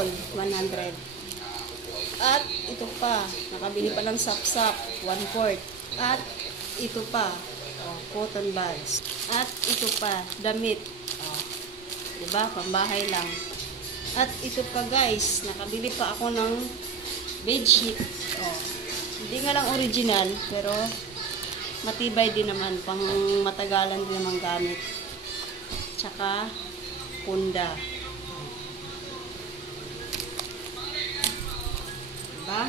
towel, 100. At ito pa, nakabili pa ng sapsap, 1/4. At ito pa, cotton buds. At ito pa, damit. Diba? Pambahay lang. At ito pa guys, nakabili pa ako ng bedsheet. Hindi nga lang original, pero matibay din naman, pang matagalan din naman gamit. Tsaka punda. Diba?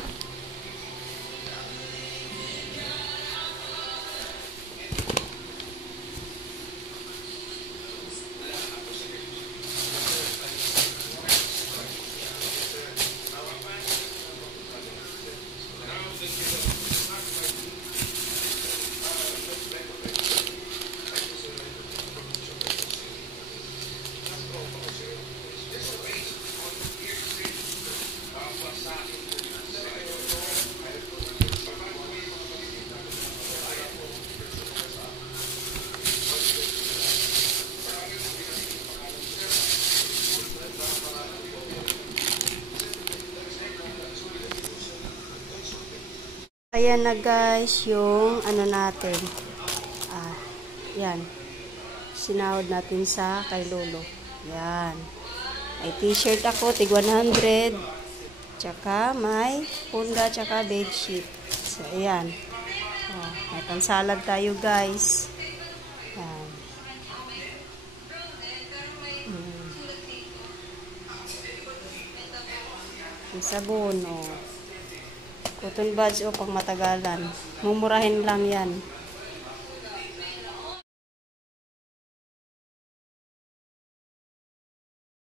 Ayan na guys, yung ano natin. Yan. Sinahod natin sa kay Lolo. Yan. May t-shirt ako, tig 100. Tsaka may punda, tsaka bedsheet. So, ayan. May pansalad tayo guys. Yan. Yung sabon, cotton buds pang matagalan. Mumurahin lang yan.